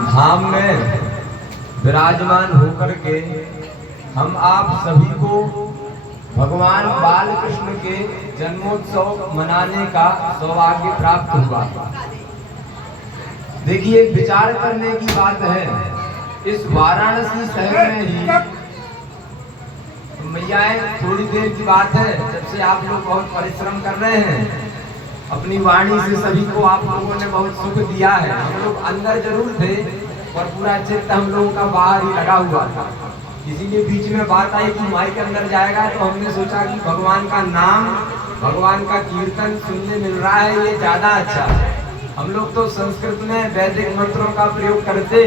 धाम में विराजमान होकर के हम आप सभी को भगवान बाल कृष्ण के जन्मोत्सव मनाने का सौभाग्य प्राप्त हुआ। देखिए, विचार करने की बात है, इस वाराणसी शहर में ही मैया थोड़ी देर की बात है जब से आप लोग बहुत परिश्रम कर रहे हैं, अपनी वाणी से सभी को आप लोगों ने बहुत सुख दिया है। हम लोग अंदर जरूर थे और पूरा चित्त हम लोगों का बाहर ही लगा हुआ था। इसीलिए बीच में बात आई कि माइक अंदर जाएगा, तो हमने सोचा कि भगवान का नाम, भगवान का कीर्तन सुनने मिल रहा है, ये ज्यादा अच्छा है। हम लोग तो संस्कृत में वैदिक मंत्रों का प्रयोग करते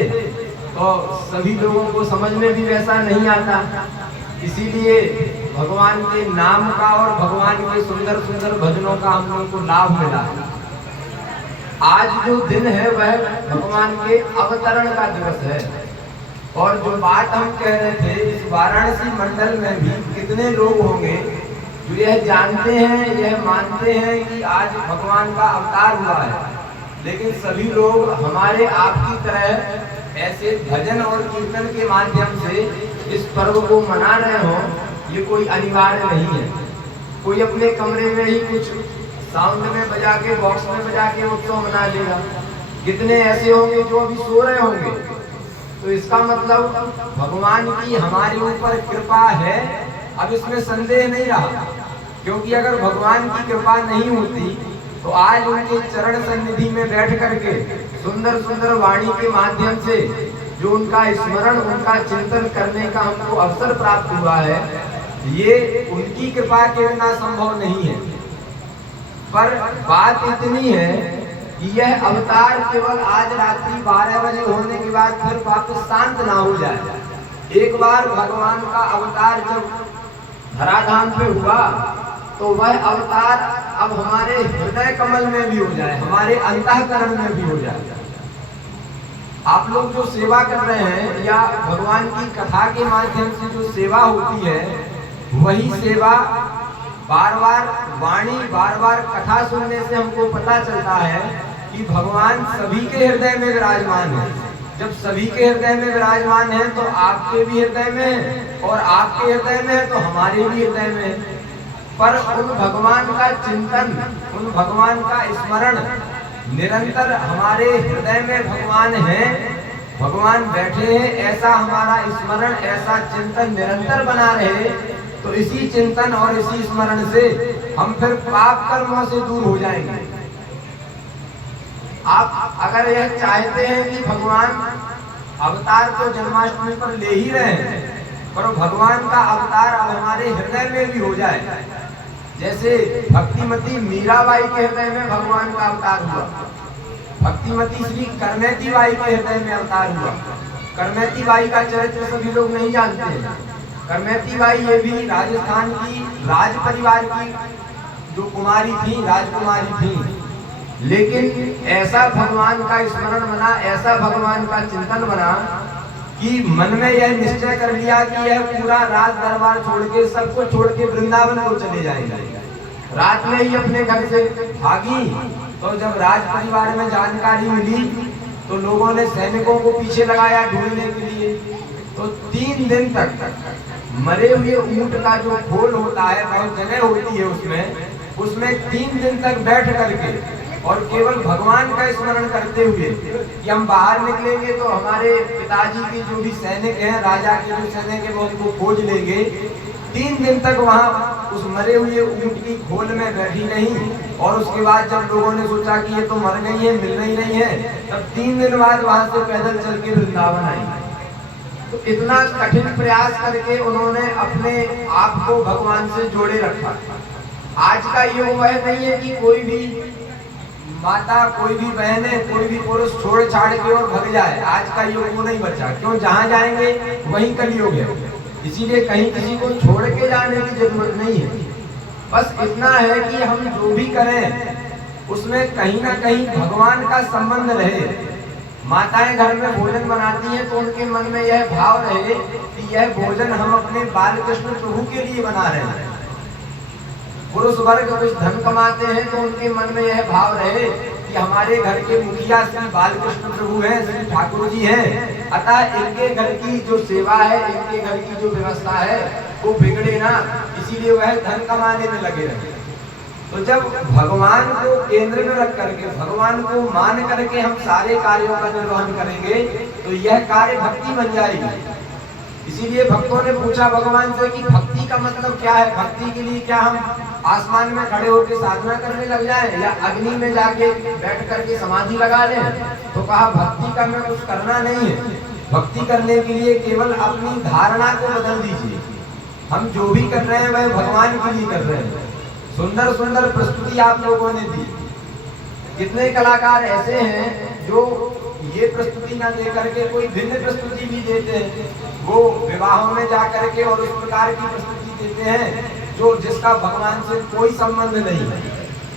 तो सभी लोगों को समझ में भी वैसा नहीं आता, इसीलिए भगवान के नाम का और भगवान के सुंदर सुंदर भजनों का हम लोगों को लाभ मिला। आज जो दिन है वह भगवान के अवतरण का दिवस है। और जो बात हम कह रहे थे, इस वाराणसी मंडल में भी कितने लोग होंगे जो यह जानते हैं, यह मानते हैं कि आज भगवान का अवतार हुआ है, लेकिन सभी लोग हमारे आपकी तरह ऐसे भजन और कीर्तन के माध्यम से इस पर्व को मना रहे हो, ये कोई अनिवार्य नहीं है। कोई अपने कमरे में ही कुछ साउंड में बजा के, बॉक्स में बजा के उत्सव मना लेगा। कितने ऐसे होंगे जो अभी सो रहे होंगे। तो इसका मतलब भगवान की हमारे ऊपर कृपा है, अब इसमें संदेह नहीं रहा। क्योंकि अगर भगवान की कृपा नहीं होती तो आज उनके चरण सन्निधि में बैठ करके सुंदर सुंदर वाणी के माध्यम से जो उनका स्मरण, उनका चिंतन करने का हमको अवसर प्राप्त हुआ है, ये उनकी कृपा के बिना संभव नहीं है। पर बात इतनी है कि यह अवतार केवल आज रात्रि 12 बजे होने के बाद फिर वापस शांत ना हो जाए। एक बार भगवान का अवतार जब धराधाम पे हुआ तो वह अवतार अब हमारे हृदय कमल में भी हो जाए, हमारे अंतःकरण में भी हो जाए। आप लोग जो सेवा कर रहे हैं या भगवान की कथा के माध्यम से जो सेवा होती है, वही सेवा बार बार वाणी, बार बार कथा सुनने से हमको पता चलता है कि भगवान सभी के हृदय में विराजमान है। जब सभी के हृदय में विराजमान है तो आपके भी हृदय में, और आपके हृदय में है तो हमारे भी हृदय में। पर उन भगवान का चिंतन, उन भगवान का स्मरण निरंतर हमारे हृदय में भगवान है, भगवान बैठे हैं, ऐसा हमारा स्मरण, ऐसा चिंतन निरंतर बना रहे, तो इसी चिंतन और इसी स्मरण से हम फिर पाप कर्मों से दूर हो जाएंगे। आप अगर यह चाहते हैं कि भगवान अवतार तो जन्माष्टमी पर ले ही रहे हैं, पर भगवान का अवतार अब हमारे हृदय में भी हो जाए। जैसे भक्तिमती मीराबाई के हृदय में भगवान का अवतार हुआ, भक्तिमती श्री करमेती बाई के हृदय में अवतार हुआ। करमेती बाई का चरित्र सभी लोग नहीं जानते हैं। करमेती बाई ये भी राजस्थान की राज परिवार की जो कुमारी थी, राजकुमारी थी, लेकिन ऐसा भगवान का स्मरण बना, ऐसा भगवान का चिंतन बना कि मन में यह निश्चय कर लिया कि यह पूरा राज दरबार छोड़ के, सबको छोड़ के वृंदावन को चले जाएंगे। रात में ही अपने घर से भागी। तो जब राज परिवार में जानकारी मिली तो लोगों ने सैनिकों को पीछे लगाया ढूंढने के लिए। तो 3 दिन तक मरे हुए ऊंट का जो खोल होता है, बहुत जगह होती है उसमें 3 दिन तक बैठ करके और केवल भगवान का स्मरण करते हुए कि हम बाहर निकलेंगे तो हमारे पिताजी के जो भी सैनिक हैं, राजा के जो सैनिक हैं, वो उनको खोज लेंगे। 3 दिन तक वहाँ उस मरे हुए ऊंट की खोल में बैठी नहीं। और उसके बाद जब लोगों ने सोचा कि ये तो मर गई है, मिल रही नहीं है, तब 3 दिन बाद वहां से पैदल चल के वृंदावन आई। तो इतना कठिन प्रयास करके उन्होंने अपने आप को भगवान से जोड़े रखा। आज का युग वह नहीं है कि कोई भी माता, कोई भी बहने, कोई भी पुरुष छोड़ छाड़ के और भग जाए। आज का युग वो नहीं बचा। क्यों? जहाँ जाएंगे वहीं कलयुग है, इसीलिए कहीं किसी को छोड़ के जाने की जरूरत नहीं है। बस इतना है कि हम जो भी करें उसमें कहीं ना कहीं भगवान का संबंध रहे। माताएं घर में भोजन बनाती हैं तो उनके मन में यह भाव रहे कि यह भोजन हम अपने बाल कृष्ण प्रभु के लिए बना रहे हैं। पुरुष वर्ग कुछ धन कमाते हैं तो उनके मन में यह भाव रहे कि हमारे घर के मुखिया श्री बालकृष्ण प्रभु हैं, श्री ठाकुर जी हैं, अतः इनके घर की जो सेवा है, इनके घर की जो व्यवस्था है वो बिगड़े ना, इसीलिए वह धन कमाने में लगे रहे। तो जब भगवान को केंद्र में रख करके, भगवान को मान करके हम सारे कार्यों का निर्वहन करेंगे तो यह कार्य भक्ति बन जाएगी। इसीलिए भक्तों ने पूछा भगवान से कि भक्ति का मतलब क्या है, भक्ति के लिए क्या हम आसमान में खड़े होकर साधना करने लग जाएं या अग्नि में जाके बैठ करके समाधि लगा लें? तो कहा भक्ति का में कुछ करना नहीं है, भक्ति करने के लिए केवल अपनी धारणा को बदल दीजिए। हम जो भी कर रहे हैं वह भगवान के लिए कर रहे हैं। सुंदर सुंदर प्रस्तुति आप लोगों ने दी, कितने कलाकार ऐसे हैं जो ये प्रस्तुति ना दे करके कोई भिन्न प्रस्तुति भी देते हैं, वो विवाहों में जा करके और उस प्रकार की प्रस्तुति देते हैं जो जिसका भगवान से कोई संबंध नहीं है।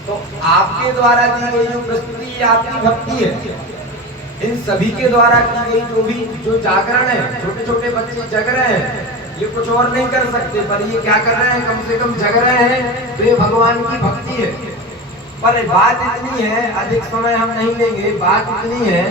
तो आपके द्वारा दी गई जो प्रस्तुति ये आपकी भक्ति है। इन सभी के द्वारा की गई जो भी जो जागरण है, छोटे छोटे बच्चे जग रहे हैं, ये कुछ और नहीं कर सकते, पर ये क्या कर रहे हैं, कम से कम जग रहे हैं, तो ये भगवान की भक्ति है। पर बात इतनी है, अधिक समय हम नहीं लेंगे, बात इतनी है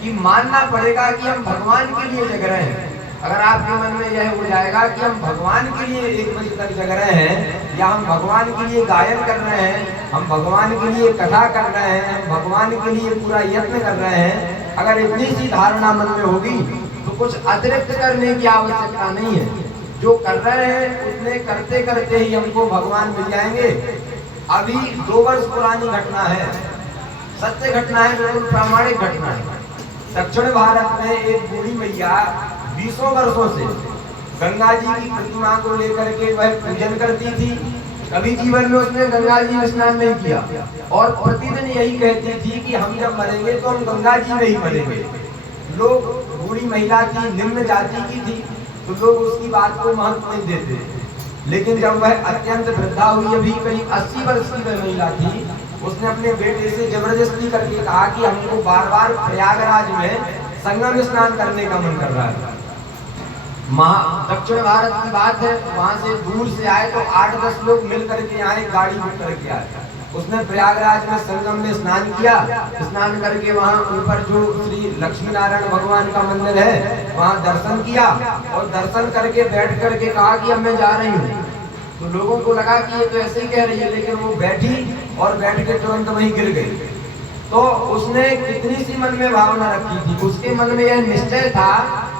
कि मानना पड़ेगा कि हम भगवान के लिए जग रहे हैं। अगर आपके मन में यह हो जाएगा कि हम भगवान के लिए 1 बजे तक जग रहे हैं, या हम भगवान के लिए गायन कर रहे हैं, हम भगवान के लिए कथा कर रहे हैं, हम भगवान के लिए पूरा यत्न कर रहे हैं, अगर इतनी सी धारणा मन में होगी तो कुछ अतिरिक्त करने की आवश्यकता नहीं है। जो कर रहे हैं उतने करते करते ही हमको भगवान मिल जाएंगे। अभी 2 वर्ष पुरानी घटना है, सत्य घटना है, बिल्कुल प्रामाणिक घटना है। दक्षिण भारत में एक बूढ़ी मैया 20 वर्षों से गंगा जी की प्रतिमा को लेकर के वह पूजन करती थी। कभी जीवन में उसने गंगा जी में स्नान नहीं किया और प्रतिदिन यही कहती थी कि हम जब मरेंगे तो हम गंगा जी में ही मरेंगे। लोग, बूढ़ी महिला थी, निम्न जाति की थी, तो लोग उसकी बात को महत्व नहीं देते। लेकिन जब वह अत्यंत वृद्धा हुई, अभी करीब 80 वर्ष की वह महिला थी, उसने अपने बेटे से जबरदस्ती करके कहा कि हमको बार बार प्रयागराज में संगम स्नान करने का मन कर रहा है। दक्षिण भारत की बात है, वहां से दूर से आए तो 8-10 लोग मिल करके आए, गाड़ी बुक करके आए। उसने प्रयागराज में संगम में स्नान किया, स्नान करके वहां ऊपर जो श्री लक्ष्मी नारायण भगवान का मंदिर है वहां दर्शन किया और दर्शन करके बैठ करके कहा कि अब मैं जा रही हूँ। तो लोगों को लगा कि ये तो ऐसे ही कह रही है, लेकिन वो बैठी और बैठ के तुरंत वहीं गिर गई। तो उसने कितनी सी मन में भावना रखी थी, उसके मन में यह निश्चय था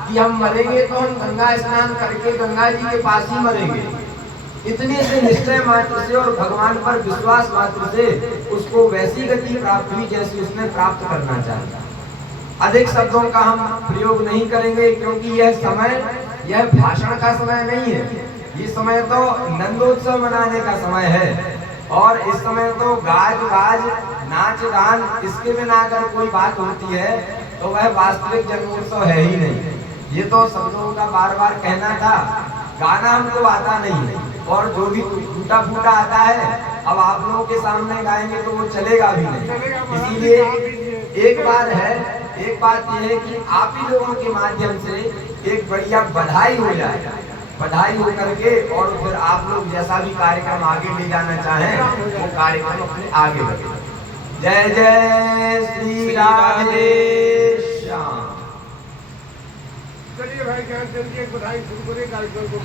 कि हम मरेंगे तो हम गंगा स्नान करके गंगा जी के पास ही मरेंगे। इतनी से निश्चय मात्र से और भगवान पर विश्वास मात्र से उसको वैसी गति प्राप्त हुई जैसी उसने प्राप्त करना चाहा। अधिक शब्दों का हम प्रयोग नहीं करेंगे क्योंकि यह समय, यह भाषण का समय नहीं है। ये समय तो नंदोत्सव मनाने का समय है और इस समय तो गाज बाज नाच गान, इसके बिना अगर कोई बात होती है तो वह वास्तविक जन्मोत्सव है ही नहीं। ये तो शब्दों का बार बार कहना था, गाना हमको आता नहीं है और जो भी टूटा फूटा आता है अब आप लोगों के सामने गाएंगे तो वो चलेगा भी नहीं। इसीलिए एक बात यह है कि आप ही लोगों के माध्यम से एक बढ़िया बधाई हो जाए, बधाई हो करके और फिर आप लोग जैसा भी कार्यक्रम आगे ले जाना चाहें वो कार्यक्रम अपने आगे बढ़े। जय जय श्री राधे श्याम। चलिए भाई, क्या जल्दी एक बधाई शुरू करें कार्यक्रम को।